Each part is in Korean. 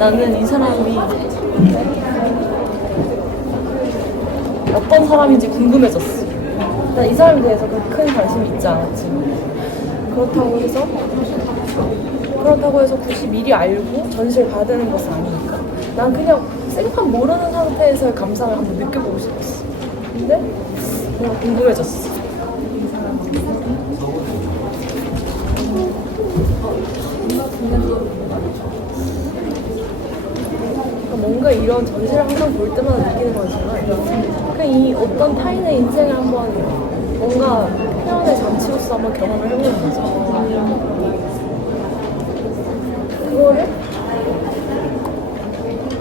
나는 이 사람이 어떤 사람인지 궁금해졌어. 난 이 사람에 대해서 그렇게 큰 관심이 있지 않았지. 그렇다고 해서 굳이 미리 알고 전시를 봐야 되는 것은 아니니까. 난 그냥 생판 모르는 상태에서의 감상을 한번 느껴보고 싶었어. 근데 그냥 궁금해졌어. 뭔가 이런 전시를 항상 볼 때마다 느끼는 거지만 그냥 이 어떤 타인의 인생을 한번 뭔가 표현의 장치로서 한번 경험을 해보는 거죠.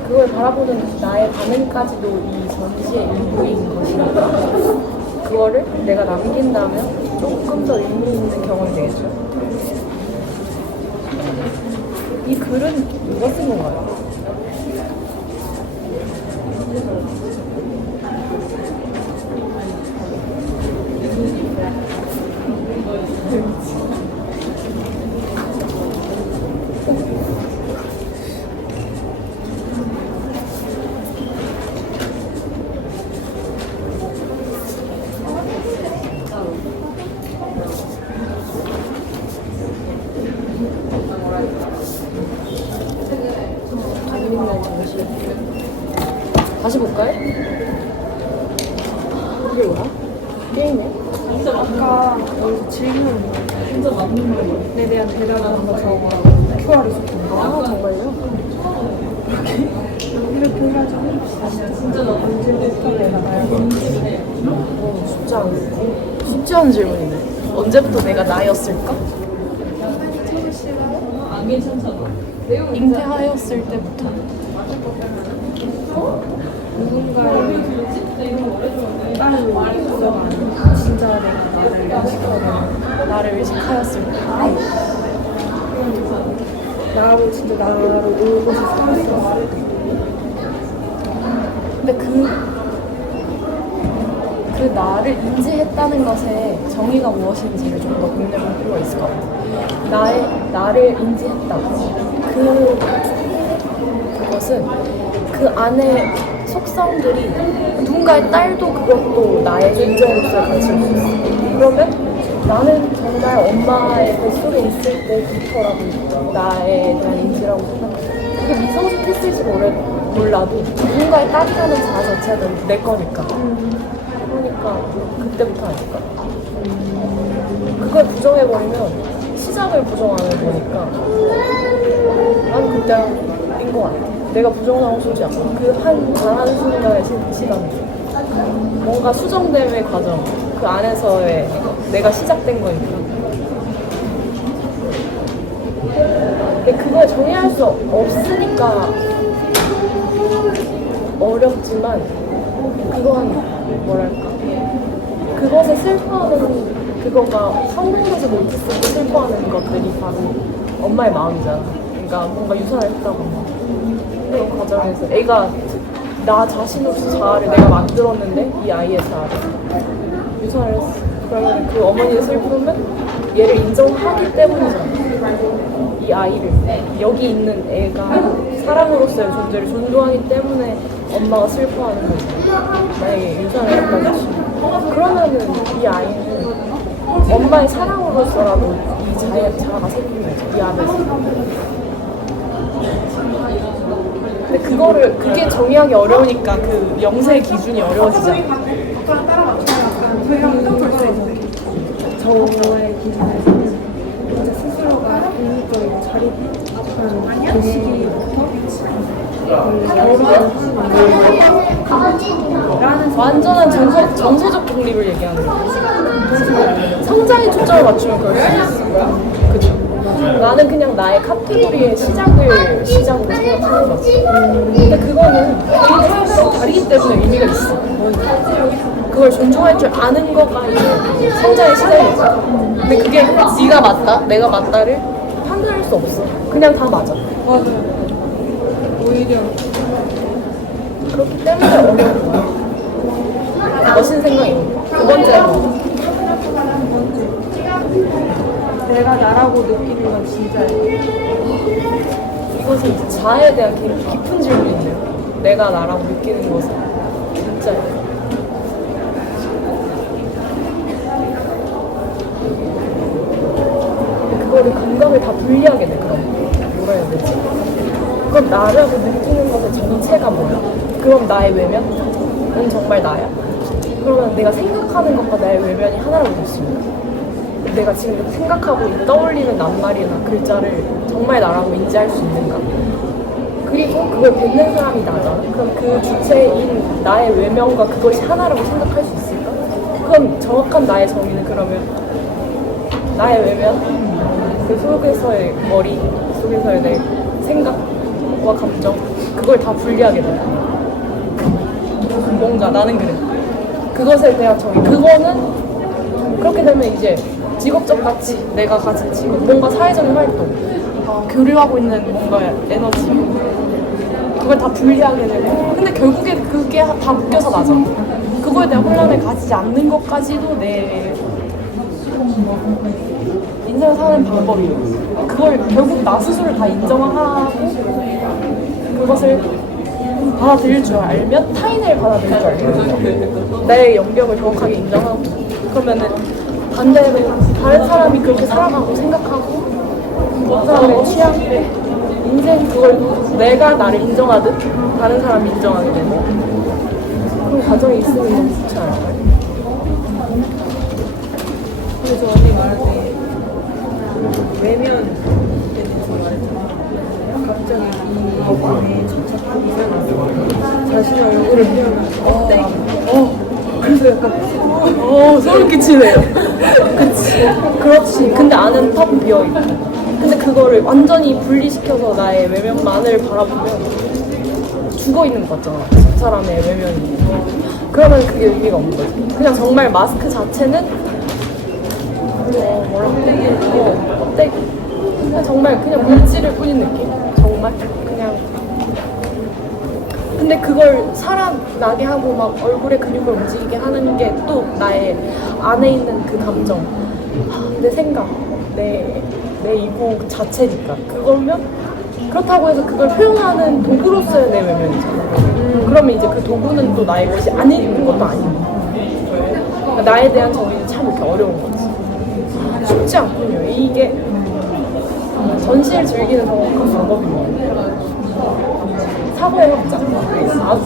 그걸 바라보는 나의 반응까지도 이 전시의 일부인 것이니까 그거를 내가 남긴다면 조금 더 의미 있는 경험이 되겠죠. 이 글은 누가 쓴 건가요? 다시 볼까요? 이게 뭐야? 게임이야? 아까 여기서 질문에 대한 대답을 한번 적어라고 QR을 줬던데. 아 정말요? 이렇게 해가지고 진짜 나 언제부터 내가 나야 쉽지 않은 질문이네. 언제부터 내가 나였을까? 잉태하였을 때부터. 누군가의 딸로 진짜 내가 나를 의식하였을 때. 나로 진짜 나로 오고 싶었어. 근데 그 나를 인지했다는 것의 정의가 무엇인지를 좀 더 고민해볼 필요가 있을 것 같아. 나를 인지했다. 그것은 그 안에 속성들이 누군가의 딸도 그것도 나의 존재로서 가르칠 수 있어. 그러면 나는 정말 엄마의 뱃속에 있을 때부터라고 나에 대한 인지라고 생각해. 그게 미성숙했을지 몰라도 누군가의 딸이라는 자아 자체는 내 거니까. 그러니까 그때부터 아닐까. 그걸 부정해버리면 시작을 부정하는 거니까 난 그때인 것 같아. 내가 부정하고 싶지 않고 그 한 순간의 시간 뭔가 수정됨의 과정 그 안에서의 내가 시작된 거니까. 근데 그걸 정의할 수 없으니까 어렵지만 그건 뭐랄까 그것에 슬퍼하는 그거가 성공하지 못했을 때 슬퍼하는 것들이 바로 엄마의 마음이잖아. 그러니까 뭔가 유산을 했다거나 그런 과정에서 애가 나 자신으로서 자아를 내가 만들었는데 이 아이의 자아를 유산을 했어. 그러면 그 어머니의 슬픔은 얘를 인정하기 때문이잖아. 이 아이를 여기 있는 애가 사람으로서의 존재를 존중하기 때문에 엄마가 슬퍼하는 거지. 만약에 유산을 했다고 치면 그러면은 이 아이는 엄마의 사랑으로서라도 이 자아가 생긴 거지. 이 안에서. 근데 그게 정의하기 어려우니까 그 영세의 기준이 어려워지잖아. 아까 따라 맞춰서 약간 저의 기준에서는 진짜 스스로가 독립적이고 자립한 그 시기부터 완전한 정서적 독립을 얘기하는 거야. 성장에 초점을 맞추면 그럴 수 있어. 그죠? 나는 그냥 나의 카테고리의 시작으로 생각하는 거지. 근데 그거는 개인차별로 다르기 때문에 의미가 있어. 그걸 존중할 줄 아는 거가 이제 성장의 시작이지. 근데 그게 네가 맞다, 내가 맞다를 판단할 수 없어. 그냥 다 맞아. 맞아요. 오히려 그렇기 때문에 어려운 거야. 멋진 생각이고. 두 번째는 내가 나라고 느끼는 건 진짜예요. 그것은 이제 자아에 대한 깊은 질문인데요. 내가 나라고 느끼는 것은 진짜예요. 그거를 감각을 다 분리하게 돼. 그럼 뭐라 해야 되지? 그럼 나라고 느끼는 것의 전체가 뭐야? 그럼 나의 외면은 정말 나야? 그러면 내가 생각하는 것과 나의 외면이 하나라고 됐습니다. 내가 지금 생각하고 떠올리는 낱말이나 글자를 정말 나라고 인지할 수 있는가? 그리고 그걸 뱉는 사람이 나잖아. 그럼 그 주체인 나의 외면과 그것이 하나라고 생각할 수 있을까? 그럼 정확한 나의 정의는 그러면 나의 외면, 그 속에서의 머리 속에서의 내 생각과 감정, 그걸 다 분리하게 돼. 뭔가 나는 그래. 그것에 대한 정의. 그거는 그렇게 되면 이제 직업적 가치, 내가 가진 직업, 뭔가 사회적인 활동, 교류하고 있는 뭔가 에너지, 그걸 다 분리하게 되고, 근데 결국에 그게 다 묶여서 나잖아. 그거에 대한 혼란을 가지지 않는 것까지도 내 인생을 사는 방법이에요. 그걸 결국 나 스스로 다 인정하고 그것을 받아들일 줄 알면 타인을 받아들일 줄 알면 내 영역을 정확하게 인정하고, 그러면은 반대로 다른 사람이 그렇게 살아가고 생각하고 어떤 사람의 취향, 인생, 그걸 내가 나를 인정하듯 다른 사람이 인정하게 되고 그런 과정이 있으면 너무 좋지 않을까요? 그래서 언니 말할 때 외면 대해서 말했잖아. 갑자기 이 안에 집착하고 이상하고 자신의 얼굴을 표현하고 그래서 약간 소름 끼치네요. 그치. 그렇지. 근데 안은 텅 비어있고. 근데 그거를 완전히 분리시켜서 나의 외면만을 바라보면 죽어있는 것 같잖아. 그 사람의 외면이. 그러면 그게 의미가 없는 거지. 그냥 정말 마스크 자체는 껍데기. 그냥 정말 그냥 물질을 뿌린 느낌? 정말? 그냥. 근데 그걸 살아나게 하고 막 얼굴에 근육을 움직이게 하는 게 또 나의 안에 있는 그 감정, 내 생각, 내 이고 자체니까. 그거면 그렇다고 해서 그걸 표현하는 도구로서의 내 외면이잖아. 그러면 이제 그 도구는 또 나의 것이 아닌 것도 아니고. 그러니까 나에 대한 정의는 참 이렇게 어려운 거지. 쉽지 않군요. 이게 전시를 즐기는 정확한 방법입니다. 사고의 협자. 아주.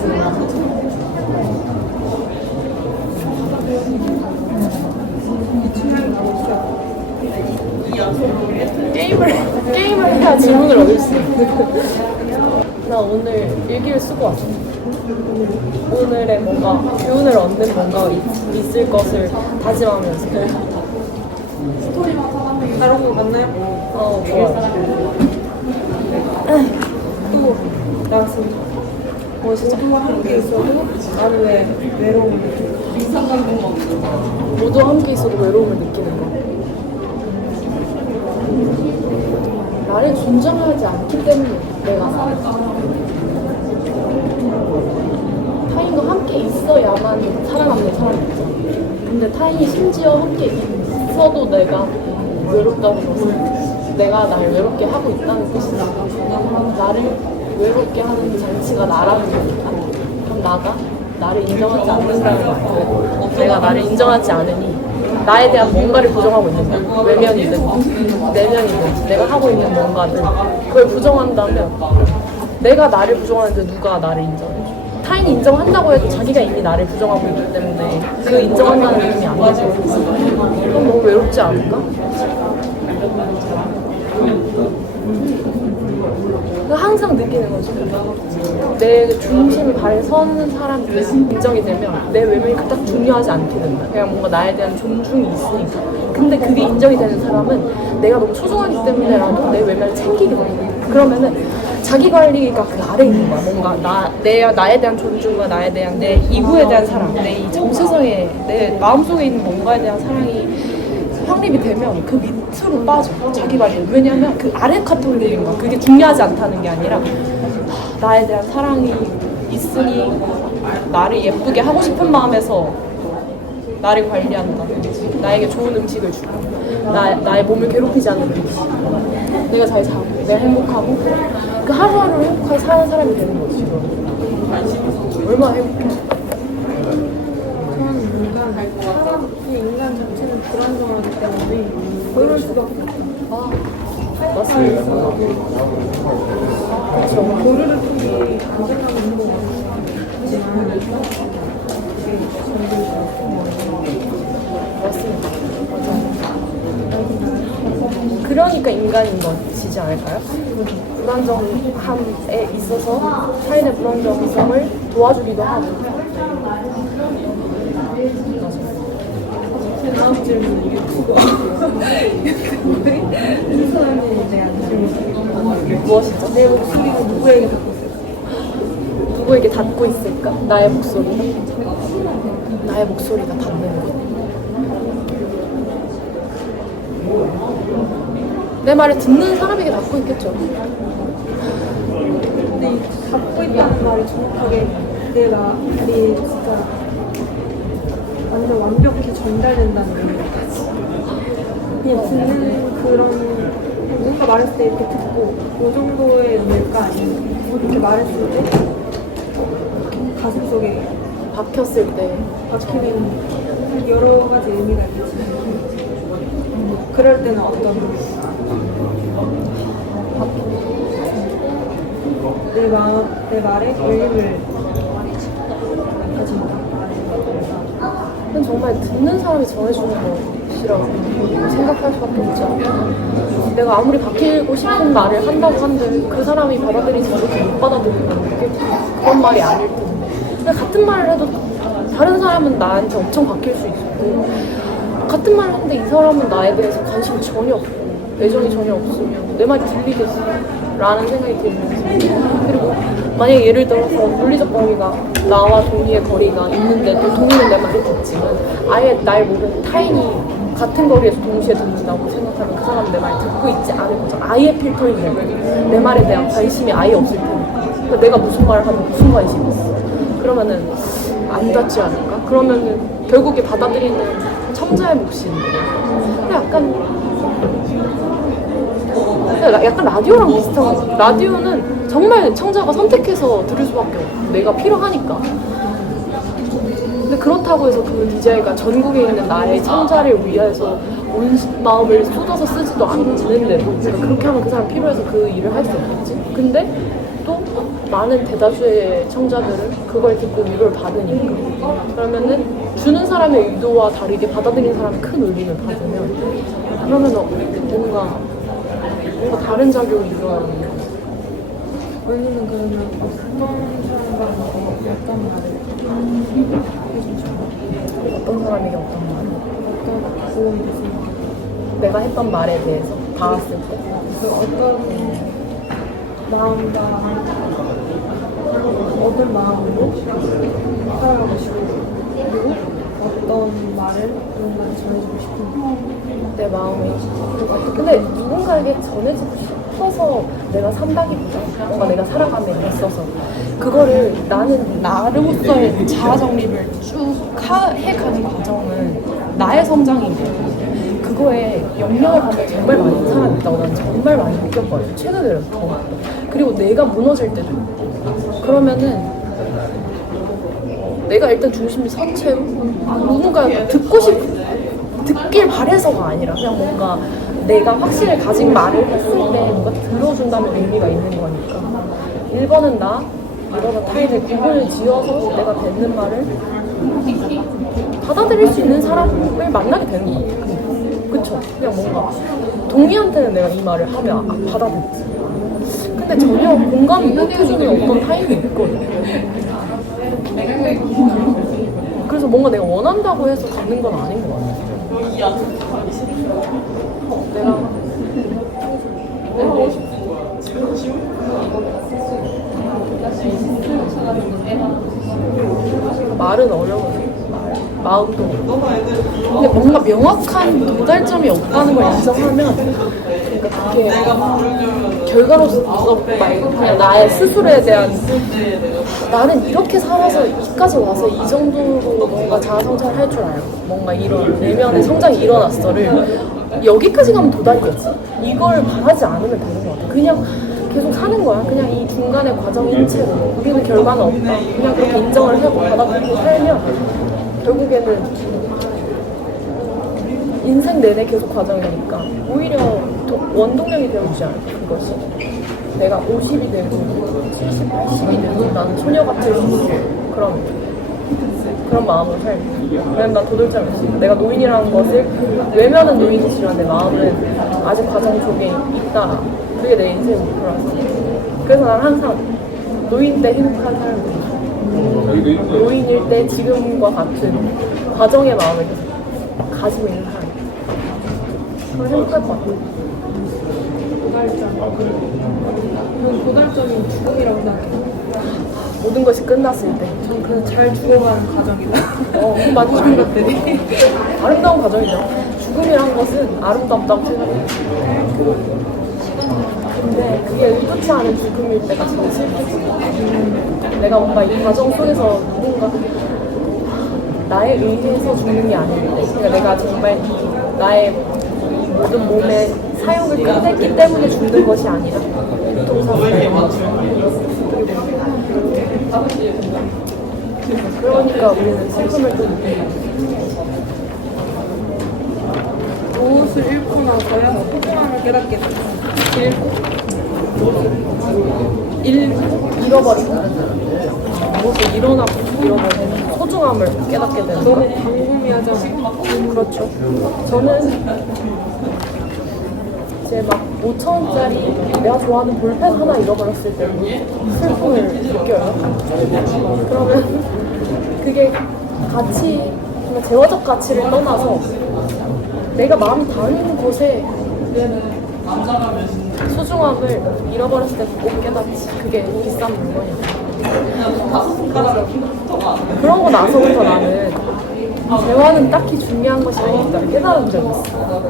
게임을 해야 질문을 얻을 수 있어. 나 오늘 일기를 쓰고 왔어. 오늘의 뭔가 교훈을 얻는 뭔가 있을 것을 다짐하면서. 다른 거 맞나요? 좋아. 또 나왔습니다. 멋있죠? 함께 있어도 나는 왜 외로움을 모두 함께 있어도 외로움을 느끼는 거. 나를 존중하지 않기 때문에 내가 타인과 함께 있어야만 살아남는 사람이 있죠. 근데 타인이 심지어 함께 있어도 내가 외롭다는 것은 내가 나를 외롭게 하고 있다는 것이다. 나를 외롭게 하는 장치가 나라는 거니까. 그럼 나가 나를 인정하지 않는다는 거. 내가 나를 인정하지 않으니 나에 대한 뭔가를 부정하고 있는 거야. 외면이든 내면이든 내가 하고 있는 뭔가를 그걸 부정한다면 내가 나를 부정하는데 누가 나를 인정해줘. 타인이 인정한다고 해도 자기가 이미 나를 부정하고 있기 때문에 그 인정한다는 느낌이 안 되죠. 그럼 너무 외롭지 않을까? 항상 느끼는 거지. 내 중심을 발에 서는 사람들이 인정이 되면 내 외면이 그닥 중요하지 않게 된다. 그냥 뭔가 나에 대한 존중이 있으니까. 근데 그게 인정이 되는 사람은 내가 너무 소중하기 때문에라도 내 외면을 챙기게 되는. 그러면은 자기 관리가 그 아래에 있는 거야. 뭔가 나에 대한 존중과 나에 대한 내 이구에 대한 사랑, 내 이 정체성에 내 마음속에 있는 뭔가에 대한 사랑이 확립이 되면 그 밑으로 빠져. 자기 관리. 왜냐면 그 아래 카테고리인 거야. 그게 중요하지 않다는 게 아니라 나에 대한 사랑이 있으니 나를 예쁘게 하고 싶은 마음에서 나를 관리한다든지 나에게 좋은 음식을 주고 나의 몸을 괴롭히지 않는 음식, 내가 잘 자고 내가 행복하고 그 하루하루 행복하게 사는 사람이 되는 거지 지금. 얼마나 행복해. 저는 인간 자체는 불안정하기 때문에 그럴 수밖에 없다. 맞습니다. 그렇죠. 교류를 통해 그 생각이 있는 것 같아요. 하지만 그게 점점 맞습니다. 맞아요. 그러니까 인간인 것이지 않을까요? 불안정함에 있어서 타인의 불안정성을 도와주기도 하고. 다음 질문은 유튜버. 유사람에 대한 질문. 무엇이죠? 내 목소리는 누구에게 닿고 있을까? 누구에게 닿고 있을까? 나의 목소리가? 나의 목소리가 닿는 것. 내 말을 듣는 사람에게 닿고 있겠죠. 근데 이 닿고 있다는 말이 정확하게 내 말이 진짜 완전 완벽히 전달된다는 의미까지. 그냥 듣는 그런 누가 말했을 때 이렇게 듣고 그 정도의 의미일까 아니면 이렇게 말했을 때 가슴 속에 박혔을 때 박히는 여러 가지 의미가 있지. 그럴 때는 어떤 내 말에 울림을 가진다. 그건 정말 듣는 사람이 정해주는 것이라고 생각할 수밖에 없죠. 내가 아무리 바뀌고 싶은 말을 한다고 한들 그 사람이 받아들이지 못하고 못 받아들이는 게 그런 말이 아닐 텐데. 근데 같은 말을 해도 다른 사람은 나한테 엄청 바뀔 수 있고 같은 말을 하는데 이 사람은 나에 대해서 관심이 전혀 없고 애정이 전혀 없으면 내 말이 들리겠어? 라는 생각이 들면서 그리고 만약에 예를 들어서 물리적 거리가 나와 종이의 거리가 있는데 또 종이는 내 말을 듣지만 아예 날 모르는 타인이 같은 거리에서 동시에 듣는다고 생각하면 그 사람은 내 말 듣고 있지 않을 거죠. 아예 필터링이 되고 내 말에 대한 관심이 아예 없을 테니까 그러니까 내가 무슨 말을 하면 무슨 관심이 있어. 그러면은 안 닿지 않을까? 그러면은 결국에 받아들이는 청자의 몫인데 약간 라디오랑 비슷한 거. 라디오는 정말 청자가 선택해서 들을 수밖에 없고 내가 필요하니까. 근데 그렇다고 해서 그 DJ가 전국에 있는 나의 청자를 위해서 온 마음을 쏟아서 쓰지도 않는데도 그러니까 그렇게 하면 그 사람 필요해서 그 일을 할 수 없겠지. 근데 또 많은 대다수의 청자들은 그걸 듣고 위로를 받으니까 그러면은 주는 사람의 의도와 다르게 받아들이는 사람이 큰 울림을 받으면 그러면 뭔가 다른 작용이 일어나는 거죠. 원리는 그러면 어떤 사람과 어떤 말을 해주죠? 어떤 사람에게 어떤 말을 어떤 고음이 있습니까? 내가 했던 말에 대해서 닿았을 때 그 어떤 마음과 어떤 마음으로 살아가고 싶고 그리고 어떤 말을 누군가한테 전해주고 싶은지 내 마음이 근데 누군가에게 전해주고 싶어서 내가 산다기보다 뭔가 내가 살아감에 있어서 그거를 나는 나로서의 자아 정립을 쭉 해가는 과정은 나의 성장인데 그거에 영향을 받는 정말 많은 사람이 있다고 나는 정말 많이 느꼈거든요. 최근에 더. 그리고 내가 무너질 때도 있고 그러면은 내가 일단 중심이 선 채로 누군가 듣길 바래서가 아니라 그냥 뭔가 내가 확신을 가진 말을 했을 때 뭔가 들어준다는 의미가 있는 거니까 1번은 나, 2번은 타인을 구분을 지어서 내가 뱉는 말을 받아들일 수 있는 사람을 만나게 되는 것 같아요. 그쵸? 그냥 뭔가 동의한테는 내가 이 말을 하면 받아들지. 근데 전혀 공감이 못 해주는 어떤 타인이 있거든요. 그래서 뭔가 내가 원한다고 해서 가는 건 아닌 것 같아요. 내가 하고 싶은 말은 어려워요. 마음도. 근데 뭔가 명확한 도달점이 없다는 걸 인정하면 그러니까 그게 결과로서 말고 그냥 나의 스스로에 대한 나는 이렇게 살아서 이까지 와서 이 정도로 뭔가 자아 성찰을 할 줄 알고 뭔가 이런 내면의 성장이 일어났어를 여기까지 가면 도달이겠지. 이걸 바라지 않으면 되는 것 같아. 그냥 계속 사는 거야. 그냥 이 중간의 과정인 채로. 우리는 결과는 없다. 그냥 그렇게 인정을 하고 받아들이고 살면 결국에는 인생 내내 계속 과정이니까 오히려 원동력이 되어주지 않을까, 그것이. 내가 50이 되고 70, 80이 되고 나는 소녀 같을 수 있어. 그런 마음으로 살고. 왜냐면 난 도돌장이 있어. 내가 노인이라는 것을 외면은 노인이지만 내 마음은 아직 과정 속에 있다. 그게 내 인생의 목표라서. 그래서 난 항상 노인 때 행복한 삶을 노인일 때 지금과 같은 과정의 마음을 계속 가지고 있는 사람. 그럼 행복할 것 같아. 고달점. 저는 고달점이 죽음이라고 생각해요. 모든 것이 끝났을 때. 저는 그냥 잘 죽어가는 과정이다. 맞아. 모든 것들이. 아름다운 과정이죠. 죽음이란 것은 아름답다고 생각해요. 근데 그게 의도치 않은 죽음일 때가 제일 슬프지. 내가 뭔가 이 과정 속에서 누군가 나에 의해서 죽는 게 아닌데, 그러니까 내가 정말 나의 모든 몸의 사용을 끝냈기 때문에 죽는 것이 아니라 교통사고로 그러니까 우리는 슬픔을 또 무엇을 잃고 나서야 소중함을 깨닫게 됐어. 잃어버리고 무엇을 잃어버리는 소중함을 깨닫게 되는 너무 거. 광범위하잖아. 그렇죠. 저는 이제 막 5,000원짜리 내가 좋아하는 볼펜 하나 잃어버렸을 때 슬픔을 느껴요. 그러면 그게 가치, 정말 재화적 가치를 떠나서 내가 마음이 다른 곳에 소중함을 잃어버렸을 때 꼭 깨닫지. 그게 비싼 물건이야. 그런 거 나서부터 나는 재화는 딱히 중요한 것이 아니다를 깨달은 적이 있어.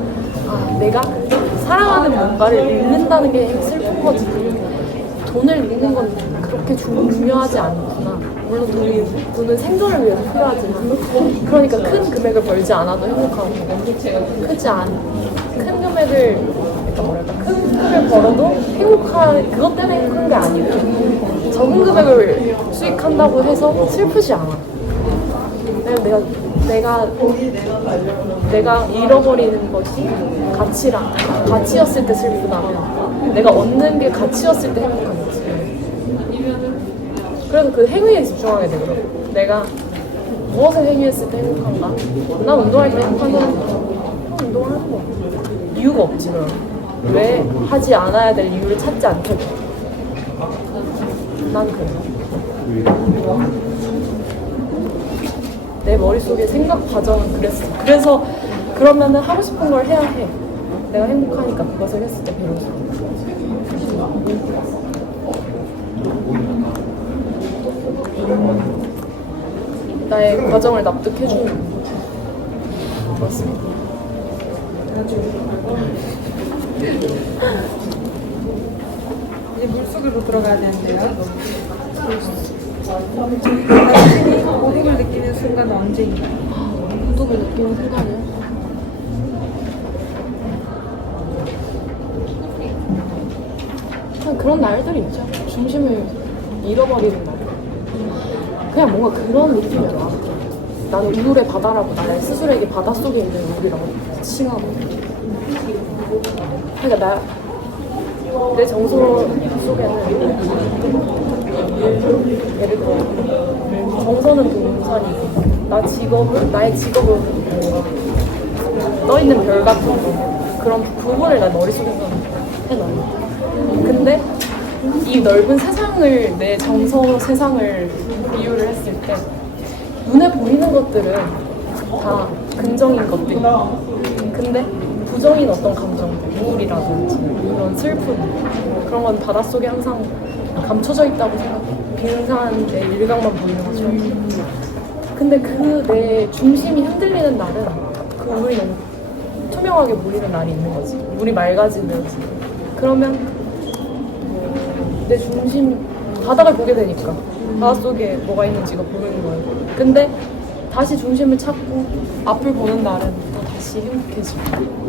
아, 내가 사랑하는 뭔가를 잃는다는 게 슬픈 거지. 돈을 잃는 건 그렇게 중요하지 않구나. 물론 돈은 생존을 위해서 필요하지만, 그러니까 큰 금액을 벌지 않아도 행복한 거고, 큰 금액을, 큰 금액을 벌어도 그것 때문에 행복한 게 아니고, 적은 금액을 수익한다고 해서 슬프지 않아. 왜냐면 내가 잃어버리는 것이 가치였을 때 슬프다면, 내가 얻는 게 가치였을 때 행복한 거지. 그래서 그 행위에 집중하게 되더라고. 내가 무엇을 행위했을 때 행복한가? 난 운동할 때 행복한 사람이야. 운동을 하는 거야. 이유가 없지, 그럼. 왜 하지 않아야 될 이유를 찾지 않게 돼. 난 그래. 내 머릿속에 생각 과정은 그랬어. 그래서 그러면은 하고 싶은 걸 해야 해. 내가 행복하니까 그것을 했을 때 비로소. 나의 과정을 납득해주는 거. 맞습니다. 이제 물속으로 들어가야 되는데요. 당신이 고독을 느끼는 순간은 언제인가요? 고독을 느끼는 순간이요? 그냥 그런 날들이 있죠. 중심을 잃어버리는 날. 그냥 뭔가 그런 느낌이 나. 나는 우울의 바다라고 나를 스스로에게 바닷속에 있는 우울이라고 칭하고. 그러니까 내 정서 속에는 예를 들어 정서는 동선이고 나의 직업은 떠있는 별 같은 거, 그런 부분을 내 머릿속에서 해놔요. 근데 이 넓은 세상을, 내 정서 세상을 비유를 했을 때 눈에 보이는 것들은 다 긍정인 것들. 근데 부정인 어떤 감정들, 우울이라든지 이런 슬픔, 그런 건 바닷속에 항상 감춰져 있다고 생각해. 빙산의 일각만 보이는 것처럼. 근데 그 내 중심이 흔들리는 날은 그 물이 너무 투명하게 보이는 날이 있는 거지. 물이 맑아지는 거지. 그러면 내 중심, 바닥을 보게 되니까 바닷속에 뭐가 있는지가 보이는 거예요. 근데 다시 중심을 찾고 앞을 보는 날은 또 다시 행복해지고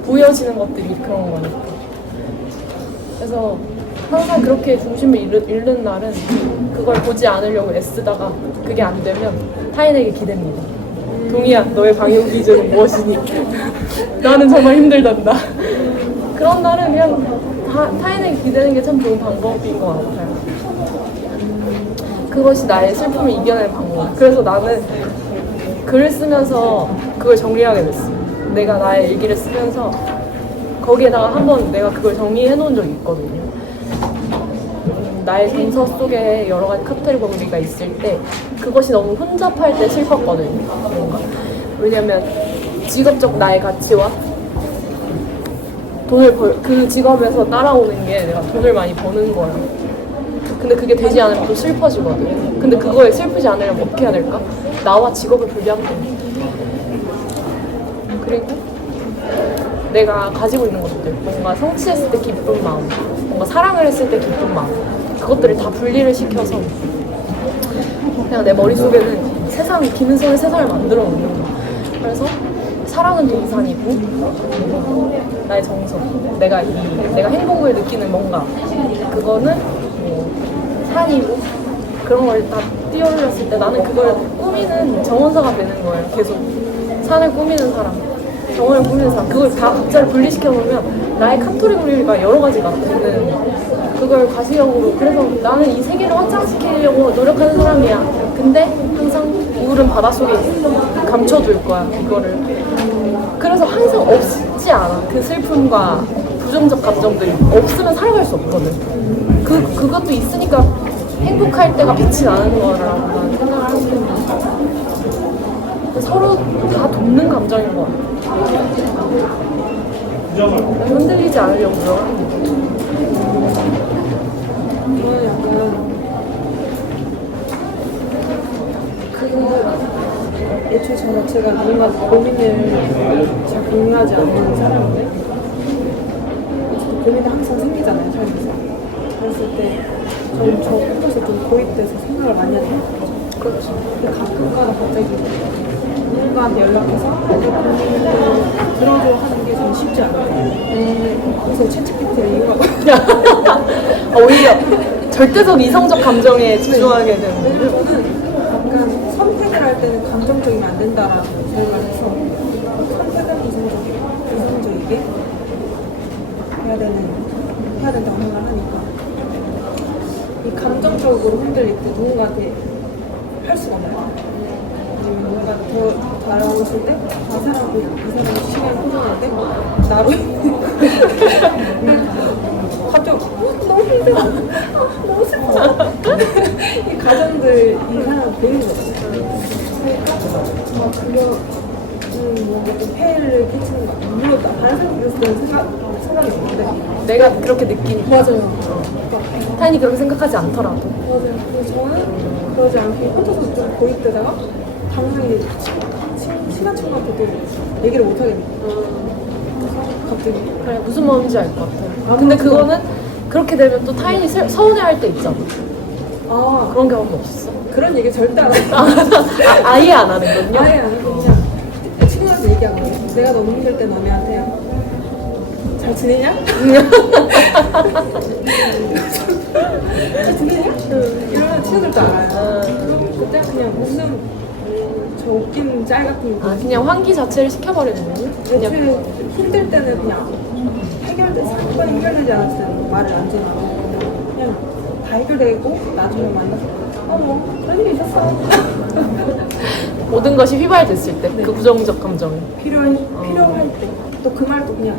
보여지는 것들이 그런 거니까. 그래서 항상 그렇게 중심을 잃는 날은 그걸 보지 않으려고 애쓰다가 그게 안 되면 타인에게 기댑니다. 동희야, 너의 방역 기준은 무엇이니? 나는 정말 힘들단다. 그런 날은 그냥 타인에게 기대는 게 참 좋은 방법인 것 같아요. 그것이 나의 슬픔을 이겨낼 방법. 그래서 나는 글을 쓰면서 그걸 정리하게 됐어. 내가 나의 일기를 쓰면서 거기에다가 한번 내가 그걸 정리해 놓은 적이 있거든요. 나의 정서 속에 여러 가지 카테고리가 있을 때 그것이 너무 혼잡할 때 슬펐거든요. 뭔가. 왜냐면 직업적 나의 가치와 그 직업에서 따라오는 게 내가 돈을 많이 버는 거야. 근데 그게 되지 않으면 또 슬퍼지거든. 근데 그거에 슬프지 않으려면 어떻게 해야 될까? 나와 직업을 분리하면 돼. 그리고 내가 가지고 있는 것들, 뭔가 성취했을 때 기쁜 마음, 뭔가 사랑을 했을 때 기쁜 마음, 그것들을 다 분리를 시켜서 그냥 내 머릿속에는 김은선의 세상을 만들어 놓는 거야. 그래서 사랑은 동산이고 나의 정서, 내가 행복을 느끼는 뭔가 그거는 뭐 산이고 그런 걸 다 띄어올렸을 때 나는 그걸 꾸미는 정원사가 되는 거예요. 계속 산을 꾸미는 사람, 정원을 꾸미는 사람, 그걸 다 각자를 분리시켜 놓으면 나의 카테고리가 여러 가지가 되는 그걸 가시적으로. 그래서 나는 이 세계를 확장시키려고 노력하는 사람이야. 근데 항상 우울은 바닷속에 감춰둘 거야, 이거를. 그래서 항상 없지 않아. 그 슬픔과 부정적 감정들이 없으면 살아갈 수 없거든. 그것도 있으니까 행복할 때가 빛이 나는 거라고 나는 생각을 하기 때문에 서로 다 돕는 감정인 것 같아. 흔들리지 않으려고 노력하는 거지. 저는 약간 애초에 저 자체가 누군가 고민을 잘 공유하지 않는 사람인데 고민이 항상 생기잖아요, 삶에서. 그랬을 때 저는 저 혼자서 좀 고립돼서 생각을 많이 하는 거죠. 그렇죠. 근데 가끔가다 갑자기 누군가한테 연락해서 내 고민을 들어줘 하는 게 좀 쉽지 않아요. 그래서 챗GPT를 이용하고 오히려 절대적 이성적 감정에 집중하게 되는 거예요. 저는 약간 선택을 할 때는 감정적이면 안 된다라고 생각을 해서 선택은 이성적이게 해야 된다고 생각을 하니까 이 감정적으로 흔들릴 때 누군가한테 할 수가 없나요? 아니면 누군가 더 다가왔을 때 이 사람이 심한 표정인데 나로 갑자기 너무 힘들어, 너무 슬퍼. 이 가정들 이 사람 보이는 거잖아요. 그러니까 그거 뭔가 좀 폐해를 끼치는 거. 물론 다른 사람들은 생각이 없는데 내가 그렇게 느끼니까. 맞아요. 타인이 그렇게 생각하지 않더라도. 맞아요. 그래서 저는 그러지 않게 혼자서 좀 고립되다가 당연히 친한 친구한테도 얘기를 못 하겠네요. 그래서 갑자기 그래, 무슨 마음인지 알 것 같아요. 근데 그거는 그렇게 되면 또 타인이 서운해할 때 있잖아. 그런 경험은 없었어? 그런 얘기 절대 안 하고 아예 안 하는군요. 아예 안 하고 그냥 친구한테 얘기한 거예요. 내가 너무 힘들 때 너네한테 잘 지내냐? 잘 지내냐? 이러면 친구들도 알아요. 그럼 그때 그냥 무슨 저 웃긴 짤 같은 거. 그냥 환기 자체를 시켜버리는군요. 애초에 힘들 때는 그냥 사건이 해결되지 않았을 때는 말을 안 전하고 그냥 다 해결되고 나중에 만나서 뭐 그런 일이 있었어. 모든 것이 휘발됐을 때, 네. 그 부정적 감정이. 필요할 때 또 그 말도 그냥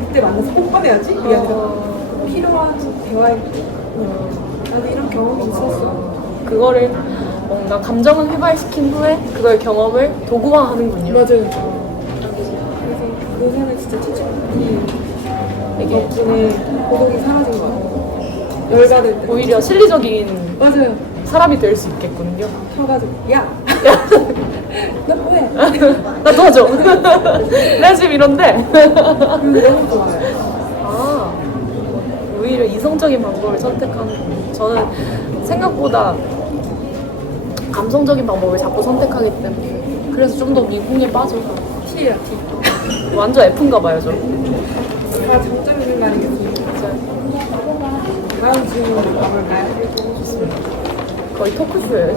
그때 만나서 꼭 꺼내야지 이게 아니라 필요한 대화에 나도 이런 경험이 있었어. 그거를 뭔가 감정은 휘발시킨 후에 그걸 경험을 도구화하는군요. 맞아요. 그래서 요새는 진짜 챗GPT 덕분에 고독이 사라진 것 같아요. 열받을 때 오히려 실리적인 맞아요. 사람이 될 수 있겠군요. 켜가지고 야! 너 뭐해? 나 도와줘. 나 지금 이런데. 근데 너무 좋아요. 오히려 이성적인 방법을 선택하는. 저는 생각보다 감성적인 방법을 자꾸 선택하기 때문에 그래서 좀 더 미궁에 빠져. T예요, T. 완전 F인가 봐요, 저. 다 장점 있는 거 아니겠습니까? 맞아요. 다음 질문 가볼까요? 거의 토크쇼예요.